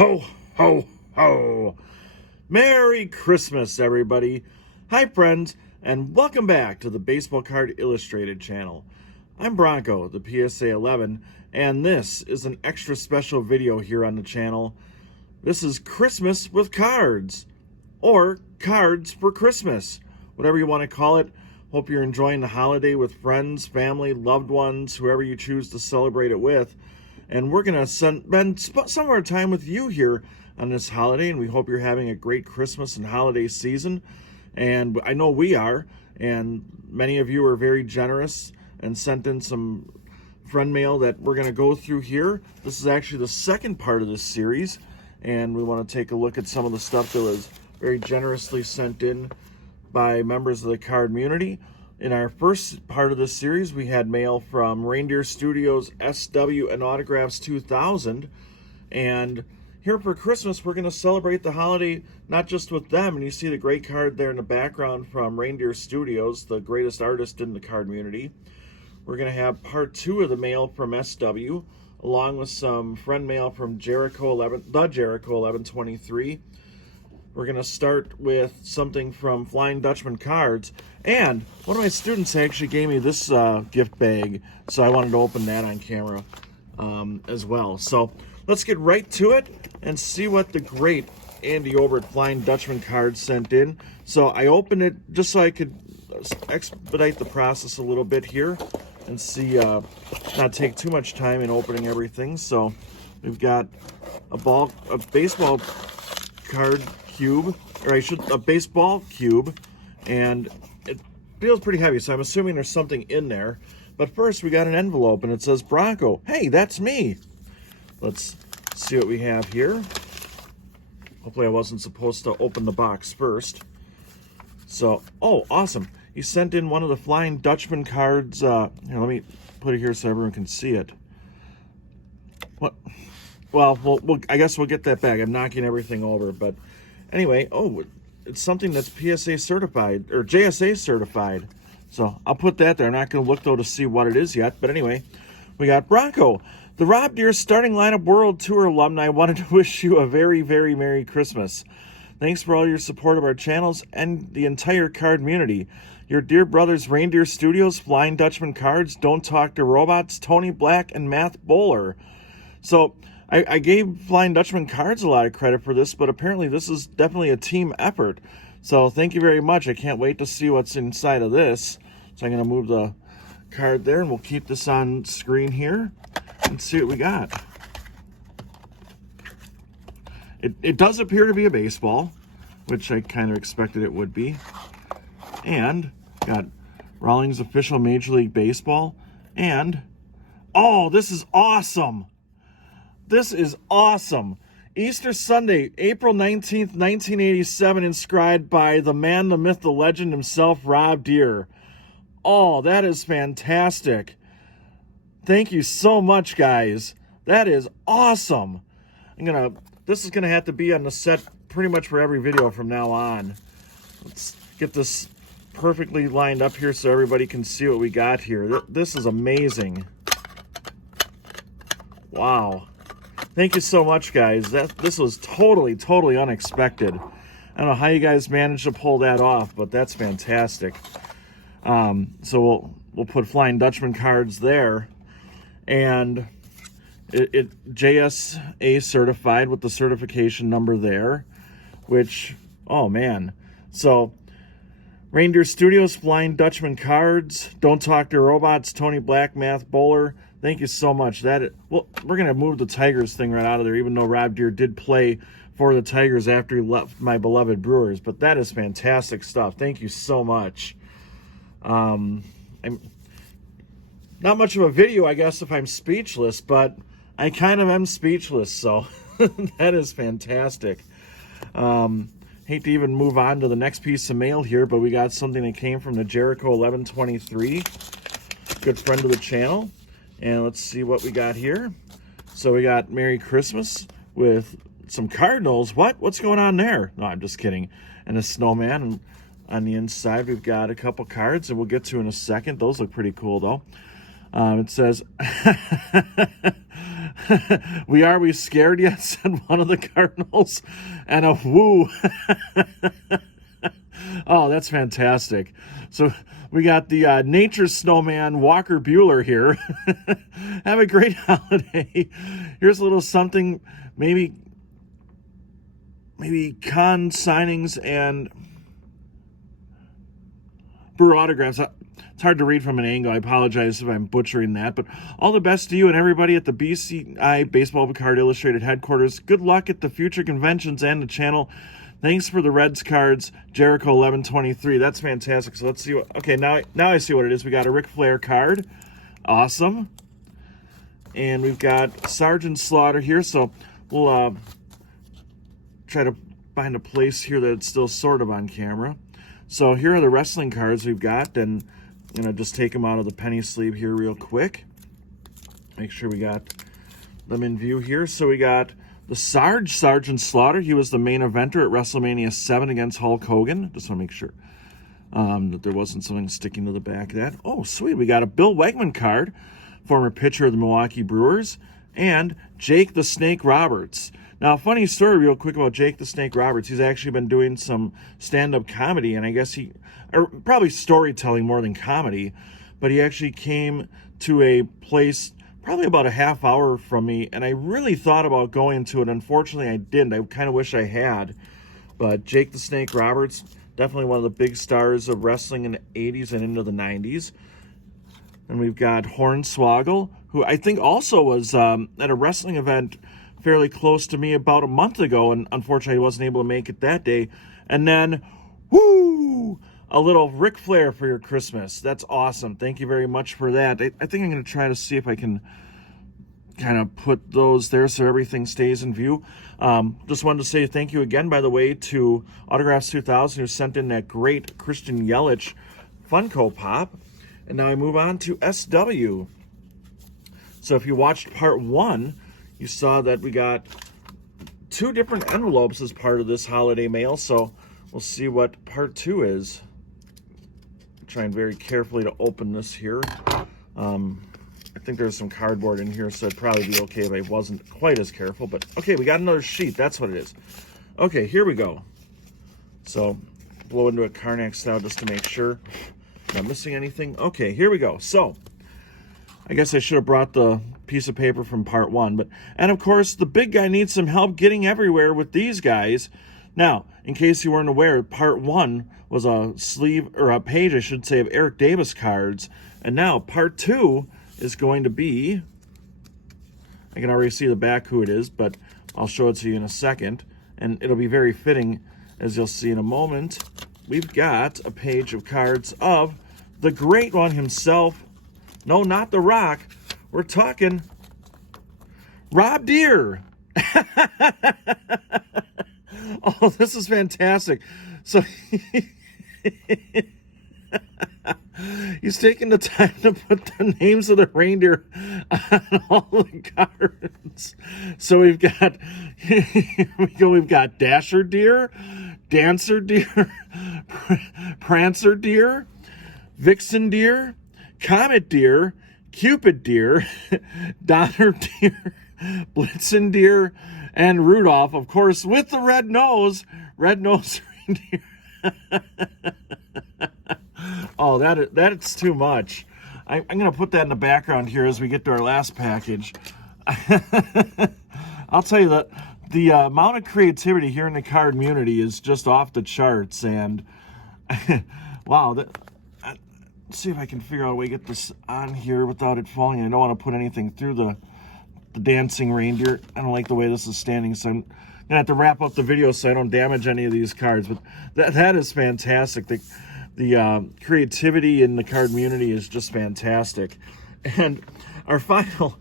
Ho, ho, ho. Merry Christmas, everybody. Hi, friends, and welcome back to the Baseball Card Illustrated channel. I'm Bronco, the PSA 11, and this is an extra special video here on the channel. This is Christmas with cards, or cards for Christmas, whatever you want to call it. Hope you're enjoying the holiday with friends, family, loved ones, whoever you choose to celebrate it with. And we're going to spend some of our time with you here on this holiday, and we hope you're having a great Christmas and holiday season. And I know we are, and many of you are very generous and sent in some friend mail that we're going to go through here. This is actually the second part of this series, and we want to take a look at some of the stuff that was very generously sent in by members of the cardmunity. In our first part of this series, we had mail from Reindeer Studios, SW, and Autographs 2000. And here for Christmas, we're going to celebrate the holiday not just with them. And you see the great card there in the background from Reindeer Studios, the greatest artist in the cardmunity. We're going to have part 2 of the mail from SW, along with some friend mail from Jericho 1123. We're going to start with something from Flying Dutchmen Cards. And one of my students actually gave me this gift bag, so I wanted to open that on camera as well. So let's get right to it and see what the great Andy over at Flying Dutchmen Cards sent in. So I opened it just so I could expedite the process a little bit here and see, not take too much time in opening everything. So we've got a baseball card cube, or a baseball cube, and it feels pretty heavy, so I'm assuming there's something in there. But first we got an envelope and it says Bronco. Hey, that's me. Let's see what we have here. Hopefully I wasn't supposed to open the box first. So, oh, awesome. He sent in one of the Flying Dutchman cards. Here, let me put it here so everyone can see it. What? Well, I guess we'll get that back. I'm knocking everything over, but anyway, oh, it's something that's PSA certified, or JSA certified. So I'll put that there. I'm not going to look, though, to see what it is yet. But anyway, we got Bronco. The Rob Deere Starting Lineup World Tour alumni wanted to wish you a very, very Merry Christmas. Thanks for all your support of our channels and the entire cardmunity. Your dear brothers, Reindeer Studios, Flying Dutchman Cards, Don't Talk to Robots, Tony Black, and Matt Bowler. So I gave Flying Dutchman Cards a lot of credit for this, but apparently this is definitely a team effort. So thank you very much. I can't wait to see what's inside of this. So I'm going to move the card there, and we'll keep this on screen here and see what we got. It does appear to be a baseball, which I kind of expected it would be. And got Rawlings Official Major League Baseball. And, oh, this is awesome. This is awesome. Easter Sunday, April 19th, 1987, inscribed by the man, the myth, the legend himself, Rob Deere. Oh, that is fantastic. Thank you so much, guys. That is awesome. This is gonna have to be on the set pretty much for every video from now on. Let's get this perfectly lined up here so everybody can see what we got here. This is amazing. Wow. Thank you so much, guys. This was totally unexpected. I don't know how you guys managed to pull that off, but that's fantastic. So we'll put Flying Dutchman Cards there, and it JSA certified with the certification number there, which, oh man. So Reindeer Studios, Flying Dutchman Cards, Don't Talk to Robots, Tony Black, Matt Bowler. Thank you so much. Well, we're going to move the Tigers thing right out of there, even though Rob Deere did play for the Tigers after he left my beloved Brewers. But that is fantastic stuff. Thank you so much. I'm not much of a video, I guess, if I'm speechless, but I kind of am speechless, so that is fantastic. Hate to even move on to the next piece of mail here, but we got something that came from the Jericho 1123, good friend of the channel. And let's see what we got here. So we got Merry Christmas with some Cardinals. What's going on there? No, I'm just kidding. And a snowman. And on the inside, we've got a couple cards that we'll get to in a second. Those look pretty cool, though. It says, we scared yet, said one of the Cardinals. And a woo. Oh, that's fantastic. So we got the nature snowman Walker Bueller here. Have a great holiday. Here's a little something, maybe con signings and brewer autographs. It's hard to read from an angle. I apologize if I'm butchering that. But all the best to you and everybody at the BCI Baseball Card Illustrated headquarters. Good luck at the future conventions and the channel. Thanks for the Reds cards, Jericho 1123. That's fantastic. So let's see what. Okay, now I see what it is. We got a Ric Flair card. Awesome. And we've got Sergeant Slaughter here. So we'll try to find a place here that's still sort of on camera. So here are the wrestling cards we've got, and I'm going to just take them out of the penny sleeve here real quick. Make sure we got them in view here. So we got the Sergeant Slaughter. He was the main eventer at WrestleMania 7 against Hulk Hogan. Just want to make sure that there wasn't something sticking to the back of that. Oh, sweet. We got a Bill Wegman card, former pitcher of the Milwaukee Brewers, and Jake the Snake Roberts. Now, funny story real quick about Jake the Snake Roberts. He's actually been doing some stand-up comedy, and I guess or probably storytelling more than comedy, but he actually came to a place probably about a half hour from me, and I really thought about going to it. Unfortunately, I didn't. I kind of wish I had. But Jake the Snake Roberts, definitely one of the big stars of wrestling in the 80s and into the 90s. And we've got Hornswoggle, who I think also was at a wrestling event fairly close to me about a month ago, and unfortunately I wasn't able to make it that day. And then, whoo, a little Ric Flair for your Christmas. That's awesome. Thank you very much for that. I think I'm going to try to see if I can kind of put those there so everything stays in view. Just wanted to say thank you again, by the way, to Autographs 2000, who sent in that great Christian Yelich Funko Pop. And now I move on to SW. So if you watched part 1, you saw that we got 2 different envelopes as part of this holiday mail. So we'll see what part 2 is. I'm trying very carefully to open this here. I think there's some cardboard in here, so it'd probably be okay if I wasn't quite as careful. But okay, we got another sheet. That's what it is. Okay, here we go. So blow into a Karnak style just to make sure I'm not missing anything. Okay, here we go. So I guess I should have brought the piece of paper from part 1. And of course, the big guy needs some help getting everywhere with these guys. Now, in case you weren't aware, part 1 was a sleeve, or a page, I should say, of Eric Davis cards. And now part 2 is going to be, I can already see the back who it is, but I'll show it to you in a second. And it'll be very fitting, as you'll see in a moment. We've got a page of cards of the great one himself. No, not The Rock. We're talking Rob Deere. Oh, this is fantastic. So he's taking the time to put the names of the reindeer on all the cards. So we've got we've got Dasher Deer, Dancer Deer, Prancer Deer, Vixen Deer, Comet Deer, Cupid Deer, Donner Deer, Blitzen Deer, and Rudolph, of course, with the red-nosed reindeer. Oh, that's too much. I'm going to put that in the background here as we get to our last package. I'll tell you that the amount of creativity here in the cardmunity is just off the charts, and wow, let's see if I can figure out a way to get this on here without it falling. I don't want to put anything through the dancing reindeer. I don't like the way this is standing, so I'm gonna have to wrap up the video so I don't damage any of these cards. But that is fantastic. The creativity in the cardmunity is just fantastic. And our final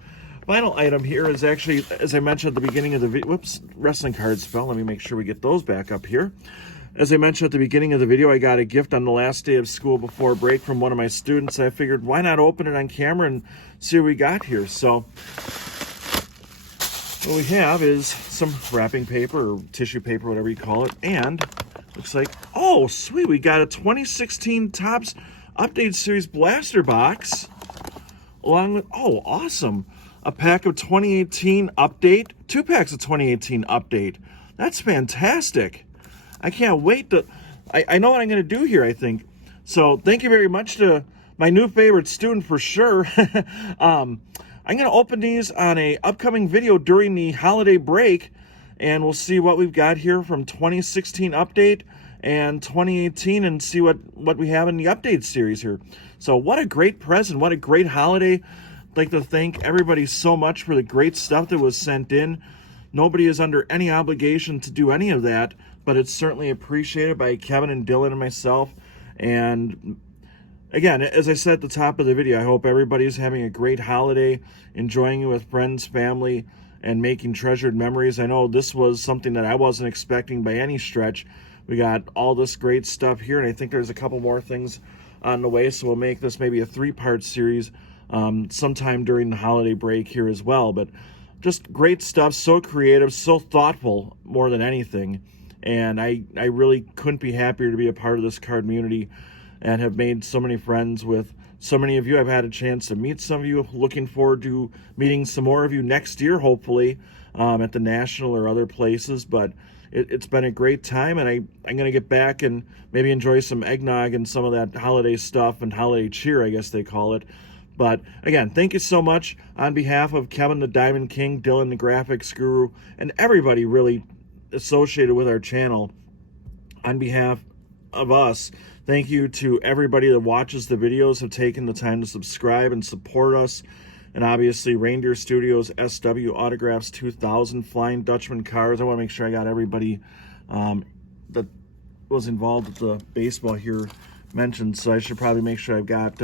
item here is actually, as I mentioned at the beginning of the video, whoops, wrestling cards fell. Let me make sure we get those back up here. As I mentioned at the beginning of the video, I got a gift on the last day of school before break from one of my students. I figured, why not open it on camera and see what we got here? So what we have is some wrapping paper or tissue paper, whatever you call it, and looks like, oh, sweet, we got a 2016 Topps Update Series blaster box, along with, oh, awesome, a pack of 2018 update, 2 packs of 2018 update. That's fantastic. I can't wait to, I know what I'm going to do here, I think. So thank you very much to my new favorite student for sure. I'm going to open these on a upcoming video during the holiday break, and we'll see what we've got here from 2016 update and 2018 and see what we have in the update series here. So what a great present. What a great holiday. I'd like to thank everybody so much for the great stuff that was sent in. Nobody is under any obligation to do any of that, but it's certainly appreciated by Kevin and Dylan and myself. And again, as I said at the top of the video, I hope everybody's having a great holiday, enjoying it with friends, family, and making treasured memories. I know this was something that I wasn't expecting by any stretch. We got all this great stuff here, and I think there's a couple more things on the way, so we'll make this maybe a 3-part series sometime during the holiday break here as well. But just great stuff, so creative, so thoughtful more than anything. And I really couldn't be happier to be a part of this card community and have made so many friends with so many of you. I've had a chance to meet some of you. Looking forward to meeting some more of you next year, hopefully, at the National or other places. But it's been a great time, and I'm going to get back and maybe enjoy some eggnog and some of that holiday stuff and holiday cheer, I guess they call it. But again, thank you so much on behalf of Kevin the Diamond King, Dylan the Graphics Guru, and everybody really associated with our channel. On behalf of us, thank you to everybody that watches the videos, have taken the time to subscribe and support us. And obviously Reindeer Studios, SW Autographs 2000, Flying Dutchmen Cards. I want to make sure I got everybody that was involved with the baseball here mentioned, so I should probably make sure I've got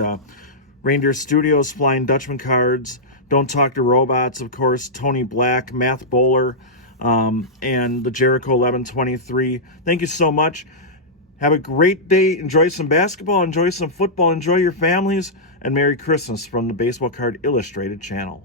Reindeer Studios, Flying Dutchman Cards, Don't Talk to Robots, of course, Tony Black, Math Bowler, and the Jericho 1123. Thank you so much. Have a great day. Enjoy some basketball, enjoy some football, enjoy your families, and Merry Christmas from the Baseball Card Illustrated channel.